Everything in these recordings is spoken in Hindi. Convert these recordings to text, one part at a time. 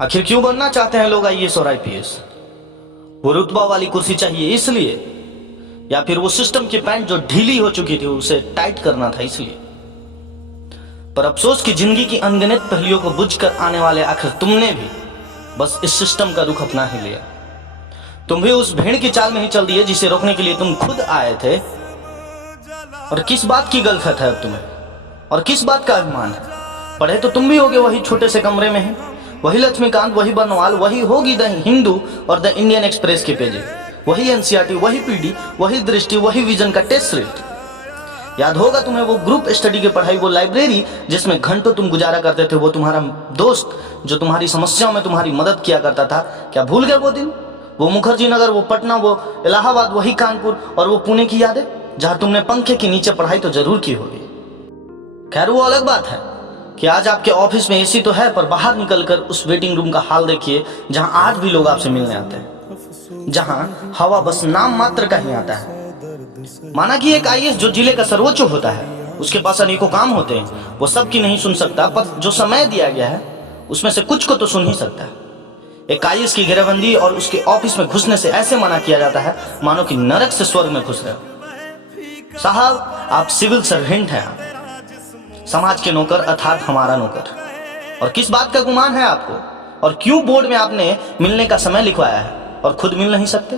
आखिर क्यों बनना चाहते हैं लोग आईएएस और आईपीएस? वो रुतबा वाली कुर्सी चाहिए इसलिए, या फिर वो सिस्टम की पैंट जो ढीली हो चुकी थी उसे टाइट करना था इसलिए? पर अफसोस की जिंदगी की अनगिनत पहलियों को बुझकर आने वाले आखिर तुमने भी बस इस सिस्टम का रुख अपना ही लिया। तुम भी उस भेड़ की चाल में ही चल दिए जिसे रोकने के लिए तुम खुद आए थे। और किस बात की गलफत है अब तुम्हें, और किस बात का अभिमान है? पढ़े तो तुम भी होगे वही छोटे से कमरे में ही, वही लक्ष्मीकांत, वही बनवाल, वही होगी द हिंदू और द इंडियन एक्सप्रेस के पेजेस, वही एनसीईआरटी, वही पीडी, वही दृष्टि, वही विजन का टेस्ट सीट। याद होगा तुम्हें वो ग्रुप स्टडी की पढ़ाई, वो लाइब्रेरी जिसमें घंटों तुम गुजारा करते थे, वो तुम्हारा दोस्त जो तुम्हारी समस्याओं में तुम्हारी मदद किया करता था। क्या भूल गए वो दिन? वो मुखर्जी नगर, वो पटना, वो इलाहाबाद, वही कानपुर और वो पुणे की यादें जहां तुमने पंखे के नीचे पढ़ाई तो जरूर की होगी। खैर वो अलग बात है कि आज आपके ऑफिस में एसी तो है, पर बाहर निकलकर उस वेटिंग रूम का हाल देखिए जहां आज भी लोग आपसे मिलने आते हैं, जहां हवा बस नाम मात्र का ही आता है। माना कि एक आईएएस जो जिले का सर्वोच्च होता है, उसके पास अनेकों काम होते हैं, वो सबकी नहीं सुन सकता, पर जो समय दिया गया है उसमें से कुछ को तो सुन ही सकता है। एक आईएएस की घेराबंदी और उसके ऑफिस में घुसने से ऐसे मना किया जाता है मानो कि नरक से स्वर्ग में घुस रहे हो। साहब आप सिविल सर्वेंट हैं, समाज के नौकर अर्थात हमारा नौकर। और किस बात का गुमान है आपको, और क्यों बोर्ड में आपने मिलने का समय लिखवाया है और खुद मिल नहीं सकते?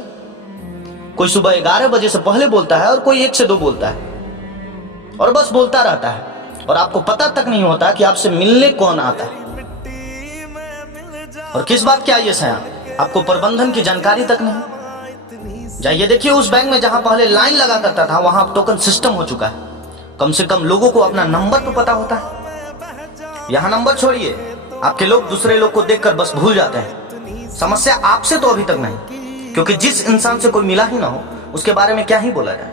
कोई सुबह 11 बजे से पहले बोलता है और कोई 1 से 2 बोलता है और बस बोलता रहता है, और आपको पता तक नहीं होता कि आपसे मिलने कौन आता है। और किस बात के आईएएस हैं आपको प्रबंधन की जानकारी तक नहीं। जाइए देखिए उस बैंक में जहां पहले लाइन लगा करता था वहां अब टोकन सिस्टम हो चुका है। कम से कम लोगों को अपना नंबर तो पता होता है। यहां नंबर छोड़िए, आपके लोग दूसरे लोग को देखकर बस भूल जाते हैं। समस्या आपसे तो अभी तक नहीं, क्योंकि जिस इंसान से कोई मिला ही ना हो उसके बारे में क्या ही बोला जाए।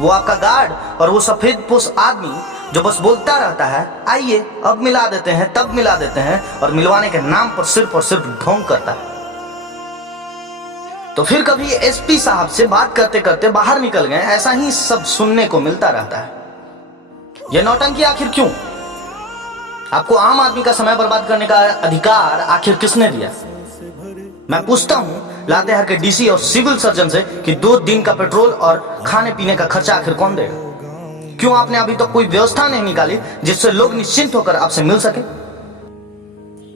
वो आपका गार्ड और वो सफेद पोश आदमी जो बस बोलता रहता है आइए अब मिला देते हैं, तब मिला देते हैं, और मिलवाने के नाम पर सिर्फ और सिर्फ ढोंग करता है। तो फिर कभी एसपी साहब से बात करते करते बाहर निकल गए, ऐसा ही सब सुनने को मिलता रहता है। यह नौटंकी आखिर क्यों? आपको आम आदमी का समय बर्बाद करने का अधिकार आखिर किसने दिया? मैं पूछता हूं लातेहार के डीसी और सिविल सर्जन से कि 2 दिन का पेट्रोल और खाने पीने का खर्चा आखिर कौन देगा? क्यों आपने अभी तक कोई व्यवस्था नहीं निकाली जिससे लोग निश्चिंत होकर आपसे मिल सके?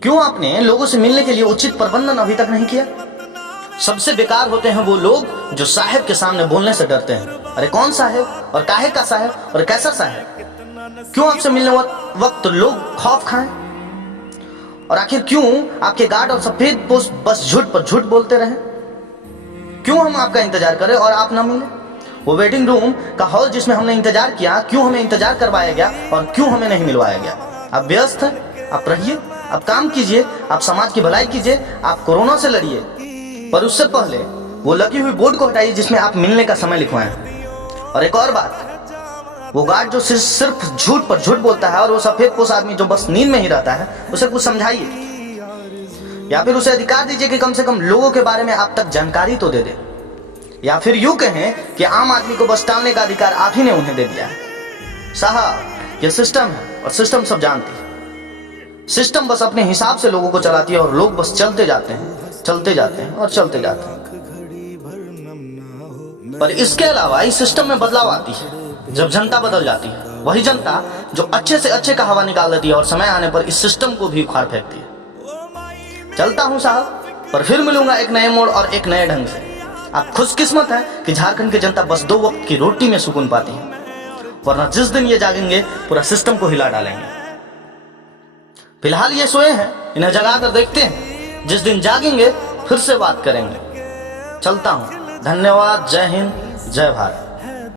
क्यों आपने लोगों से मिलने के लिए उचित प्रबंधन अभी तक नहीं किया? सबसे बेकार होते हैं वो लोग जो साहेब के सामने बोलने से डरते हैं। अरे कौन साहेब, और काहे का साहेब, और कैसा साहेब? क्यों आपसे मिलने वक्त लोग खौफ खाएं? और आखिर क्यों आपके गार्ड और सफेद पोस्ट बस झूठ पर झूठ बोलते रहे? क्यों हम आपका इंतजार करें और आप ना मिले? वो वेटिंग रूम का हॉल जिसमें हमने इंतजार किया, क्यों हमें इंतजार करवाया गया और क्यों हमें नहीं मिलवाया गया? आप व्यस्त हैं, आप रहिए, आप काम कीजिए, आप समाज की भलाई कीजिए, आप कोरोना से लड़िए, पर उससे पहले वो लगी हुई बोर्ड को हटाइए जिसमें आप मिलने का समय लिखवाएं। और एक और बात, वो गार्ड जो सिर्फ झूठ पर झूठ बोलता है और वो सफेद पोश आदमी जो बस नींद में ही रहता है, उसे कुछ समझाइए, या फिर उसे अधिकार दीजिए कि कम से कम लोगों के बारे में आप तक जानकारी तो दे दे। या फिर यूं कहें कि आम आदमी को बस टालने का अधिकार आप ही ने उन्हें दे दिया है। साहब ये सिस्टम है और सिस्टम सब जानती है। सिस्टम बस अपने हिसाब से लोगों को चलाती है और लोग बस चलते जाते हैं, चलते जाते हैं और चलते जाते हैं। पर इसके अलावा इस सिस्टम में बदलाव आती है जब जनता बदल जाती है। वही जनता जो अच्छे से अच्छे का हवा निकाल देती है और समय आने पर इस सिस्टम को भी उखाड़ फेंकती है। चलता हूं साहब, पर फिर मिलूंगा एक नए मोड़ और एक नए ढंग से। आप खुशकिस्मत हैं कि झारखंड की जनता बस 2 वक्त की रोटी में सुकून पाती है, वरना जिस दिन ये जागेंगे पूरा सिस्टम को हिला डालेंगे। फिलहाल ये सोए हैं, इन्हें जगा कर देखते हैं, जिस दिन जागेंगे फिर से बात करेंगे। चलता हूं, धन्यवाद, जय हिंद, जय भारत।